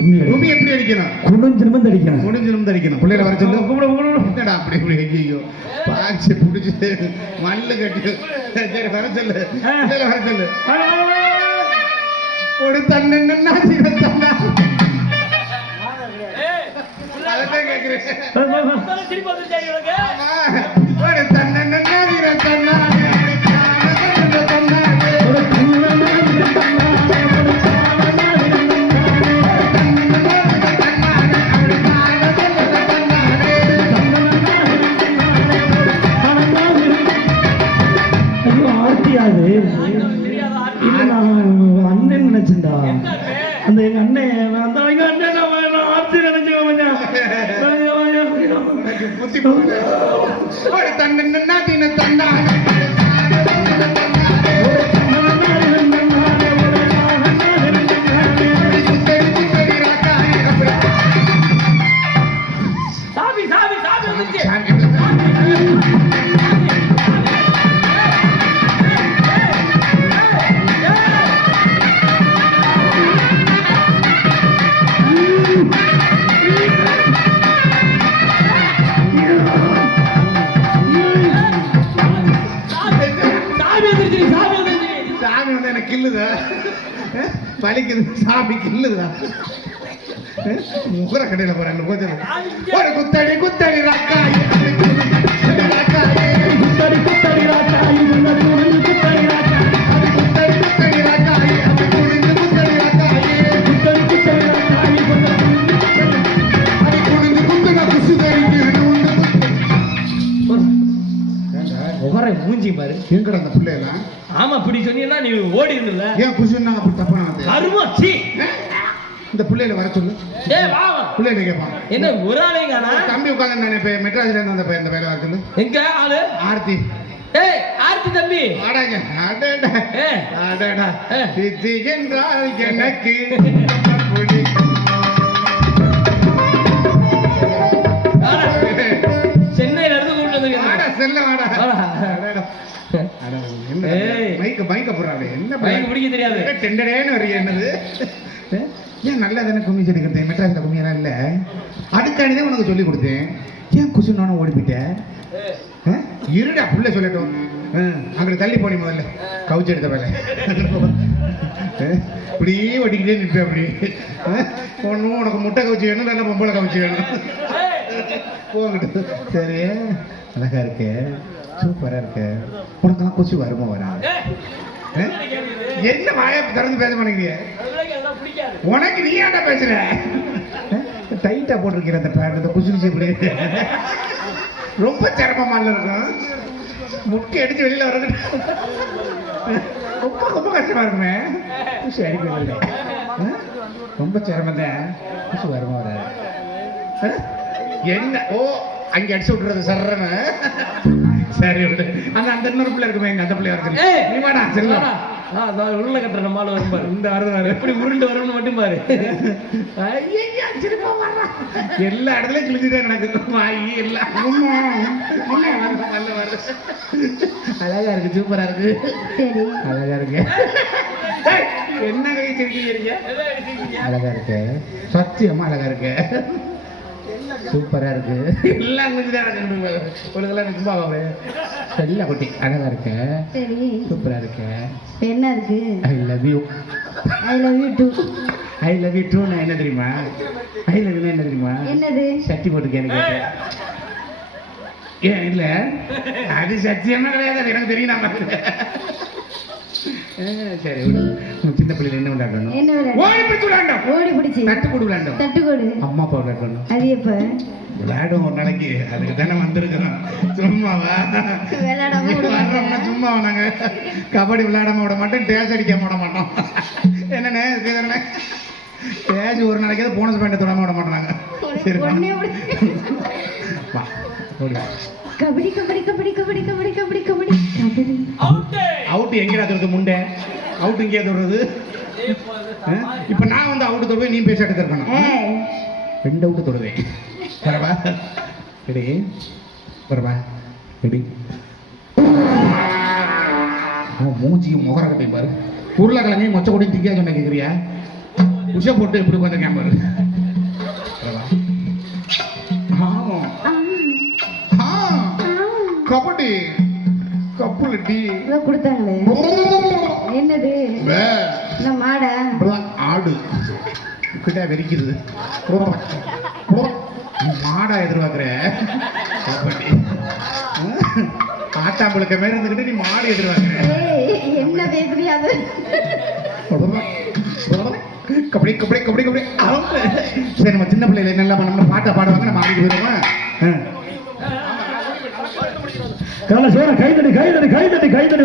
உமி எப்படி அடிக்கணும்? குனிஞ்சிரும்பு அடிக்கணும். குனிஞ்சிரும்பு அடிக்கணும். பிள்ளைல வர சொல்லு. என்னடா அப்படி இப்படி ஐயோ பாக்ஸ் புடிச்சு மண்ணு கட்டி சரி வர சொல்லு. பிள்ளைல வர சொல்லு. ஒரு தன்னன்னா சிரத்தன்னா அதே கேக்குறேன். ஒரு தன்னன்னா சிரத்தன்னா அண்ணன் நினைச்சுண்டா அந்த எங்க அண்ணன் அந்த எங்க அண்ணன் ஆர்த்தி நினைச்சுக்கோங்க பலிக்குது சாமி கில்லுதா முகர கடையில போறேன் ஒரு குத்தடி குத்தடி ரக்காய் குத்தடி குத்தடி ரக்காய் குத்தடி குத்தடி ரக்காய் குத்தடி குத்தடி ரக்காய் குத்தடி குத்தடி ரக்காய் அது குடிந்து குத்துங்க குசு தெரிஞ்சு முகரை மூஞ்சி பாரு எங்கடா அந்த பிள்ளைலாம். ஆமா இப்படி சொன்னீங்கன்னா நீ ஓடி இருந்தல. ஏன் குசுன்னா அப்படி தப்பா அருமாச்சி இந்த பிள்ளைல வர சொல்லு. ஏய் வா பிள்ளைல கேட்பான். என்ன ஒரு ஆளையும் காணா? தம்பி உட்கார்ந்து நான் இப்ப மெட்ராஸ்ல இருந்து வந்த பையன் இந்த வேலை வர சொல்லு. எங்க ஆளு? ஆர்த்தி. ஏய் ஆர்த்தி தம்பி ஆடாங்க அடடா அடடா சித்தி என்றால் எனக்கு சென்னையில இருந்து கூட்டு வந்து ஆடா செல்ல ஆடா அடடா மைக்க மைக்க போறாரு. என்ன மைக் பிடிக்க தெரியாது. டெண்டரேன்னு வர்றீங்க என்னது? ஏன் நல்லா தானே கும்மி சொல்லிக்கிறேன். மெட்ராஸ்ல கும்மியெல்லாம் இல்லை. அதுக்காண்டிதான் உனக்கு சொல்லி கொடுத்தேன். ஏன் குசுனானு ஓடி போயிட்டேன்? இருடா புள்ள சொல்லட்டும். அங்கே தள்ளி போனி முதல்ல கவுச்சி எடுத்த வேலை இப்படியே ஓட்டிக்கிட்டே நிற்பேன். அப்படி ஒன்றும் உனக்கு முட்டை கவுச்சி வேணும், நல்லா பொம்பளை கவுச்சி வேணும். போகட்டு சரி. அழகா இருக்கு, சூப்பரா இருக்கு. உனக்கெல்லாம் கொசு வருமா வராது? என்ன வாயை திறந்து பேச மாட்டேங்கிறிய? உனக்கு நீ ஏன்டா பேசுற? டைட்டா போட்டிருக்கிற அந்த பேண்ட், இந்த குசு இப்படி ரொம்ப சிரமமா இருக்கும். முட்டை அடிச்சு வெளியில வர்றது ரொம்ப ரொம்ப கஷ்டமா இருக்குமே. குசு அடிக்க ரொம்ப சிரமம் தான். குசு வருமா வராது? என்ன ஓ அங்கே அடிச்சு விட்டுறது சர்றன்னு. சரி விடு. அந்த அந்த இன்னொரு பிள்ளை இருக்குமே, எங்க அந்த பிள்ளை வருது. நீ வாடா செல்லம். உருளை கட்டுற நம்மளால வரும் பாரு. இந்த வருது எப்படி உருண்டு வரும்னு மட்டும் பாரு. எல்லா இடத்துலயும் கிழிஞ்சுதான் எனக்கு வாயி எல்லாம். அழகா இருக்கு, சூப்பரா இருக்கு, அழகா இருக்கு. என்ன கை சிரிக்கிறீங்க? அழகா இருக்கு, சத்தியமா அழகா இருக்கு, சூப்பரா இருக்கு. எல்லாம் உலகெல்லாம் சும்மா செல்ல குட்டி அழகா இருக்கு, சூப்பரா இருக்கு. என்ன இருக்கு? I love you. I love you to. I love you to நான் என்ன தெரியுமா? ஐ லவ் யூ என்ன தெரியுமா? என்னது? சட்டி போட்டுக்கேன்னு கேட்டேன். ஏன் இல்ல அது சத்தியமா கிடையாது, எனக்கு தெரியும். நான் சரி சின்ன பிள்ளைல என்ன விளையாடணும்? என்ன விளையாடணும்? ஓடி பிடிச்சு விளையாண்டோம். ஓடி பிடிச்சு தட்டுக்கூடு விளையாண்டோம். தட்டுக்கூடு அம்மா அப்பா விளையாடணும். அது எப்ப விளையாடும்? ஒரு நாளைக்கு. அதுக்கு தானே வந்திருக்கணும். சும்மாவா விளையாடாம சும்மா நாங்க கபடி விளையாடாம விட மாட்டோம், டேஸ் அடிக்காம விட மாட்டோம். என்னண்ணே டேஸ் ஒரு நாளைக்கு போனஸ் பாயிண்ட் தொடாம விட மாட்டாங்க. சரி கபடி கபடி கபடி கபடி கபடி கபடி கபடி கபடி அவுட் எங்கடா தொடுறது? முண்டை அவுட் இங்கே தொடுறது. இப்ப நான் வந்து அவுட் தொடுவேன், நீ பேச எடுத்து இருக்கணும். 2 அவுட் தொடுவேன். பரவா ரெடி, பரவா ரெடி. மூஞ்சிக்கு முகர கட்டை பாரு. உருளைக்கிழங்கையும் மொச்சை கொடி திக்கா சொன்ன கேட்குறியா? உஷை போட்டு எப்படி உட்காந்துருக்கேன் பாரு. ஆமாடி கப்புல டீ இதை கொடுத்தாங்களே என்னது வே. இந்த மாடா இப்பதான் ஆடு கிட்ட வெறிக்கிறது மாடா எதிர்பார்க்குற ஆட்டாம்பளுக்க மேல இருந்துக்கிட்டு நீ மாடு எதிர்பார்க்குற ஏய், என்ன பேசுறியாது கபடி கபடி கபடி கபடி சரி நம்ம சின்ன பிள்ளைல என்னெல்லாம் பண்ணோம்னா பாட்டை பாடுவாங்க நம்ம ஆடிக்கு போயிடுவோமா கைதடி கைதடி கைதடி கைதடி கைதடி